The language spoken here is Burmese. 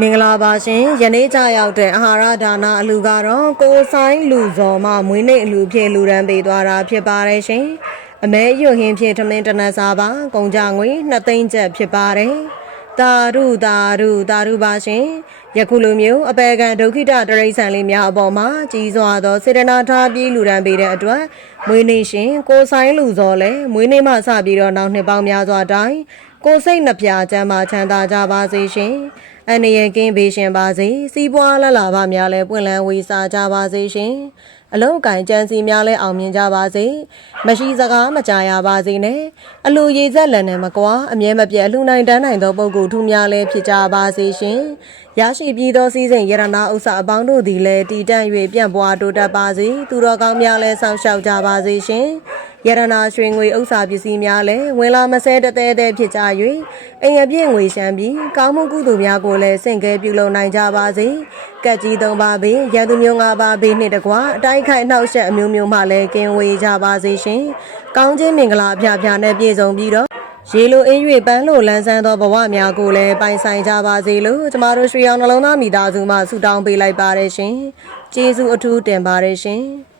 မင်္ဂလာပါရှင်ယနေ့ကြရောက်တဲ့အာဟာရဒါနအလူကတော့ကိုဆိုင်လူဇော်မှမွေးနေ့အလူဖြစ်လူရန်ပေးသွားတာဖြစ်ပါတယ်ရှင်အမဲရွဟင်းဖြစ်ထမင်းတနတ်စားပါကုန်ကြငွေ2သိန်းကျပ်ဖြစ်ပါတယ်တာရုတာရုတာရုပါရှင် ယခုလိုမျိုးအပေကံဒုက္ခိတတရိษံလေးများအပေါ်မှာကြီးစွာသောစေတနာထားပြီးလူရန်ပေးတဲ့အတွက်မွေးနေ့ရှင်ကိုဆိုင်လူဇော်လည်းမွေးနေ့မှစပြီးတော့နောက်နှစ်ပေါင်းများစွာတိုင်းကိုစိတ်နှပြချမ်းသာချမ်းသာကြပါစေရှင်အန္တရာယ်ကင်းပေးရှင်ပါစေစီးပွားလလာပါများလဲပွင့်လန်းဝေစာကြပါစေရှင်အလုံးကင်ကြံစီများလဲအောင်မြင်ကြပါစေမရှိစကားမကြာရပါစေနဲ့အလူရည်ဆက်လန်နဲ့မကွာအမြဲမပြတ်အလှနိုင်တန်းနိုင်သောပုဂ္ဂိုလ်ထူးများလဲဖြစ်ကြပါစေရှင်ရရှိပြီးသောစည်းစိမ်ယရနာဥစ္စာအပေါင်းတို့သည်လည်းတည်တံ့၍ပြန့်ပွားတိုးတက်ပါစေသူတော်ကောင်းများလဲစောင့်ရှောက်ကြပါစေရှင်ယရနာရွှေငွေဥစ္စာပစ္စည်းများလည်းဝင်လာမဆဲတသေးသေးဖြစ်ကြ၍အိမ်အပြည့်ငွေရှမ်းပြီးကောင်းမှုကုသိုလ်များကိုလည်းဆင့်ကဲပြုလုပ်နိုင်ကြပါစေ။ကက်ကြီးသုံးပါးဘေးရန်သူမျိုးငါးပါးဘေးနှင့်တကွအတိုင်းခိုင်အနှောက်အယှက်အမျိုးမျိုးမှလည်းကင်းဝေးကြပါစေရှင်။ကောင်းခြင်းမင်္ဂလာအဖျားဖျားနဲ့ပြည့်စုံပြီးတော့ ရေလိုအေး၍ပန်းလိုလန်းဆန်းသောဘဝများကိုလည်းပိုင်ဆိုင်ကြပါစေလို့ကျမတို့ရွှေအောင်နှလုံးသားမိသားစုမှဆုတောင်းပေးလိုက်ပါတယ်ရှင်။ကျေးဇူးအထူးတင်ပါတယ်ရှင်။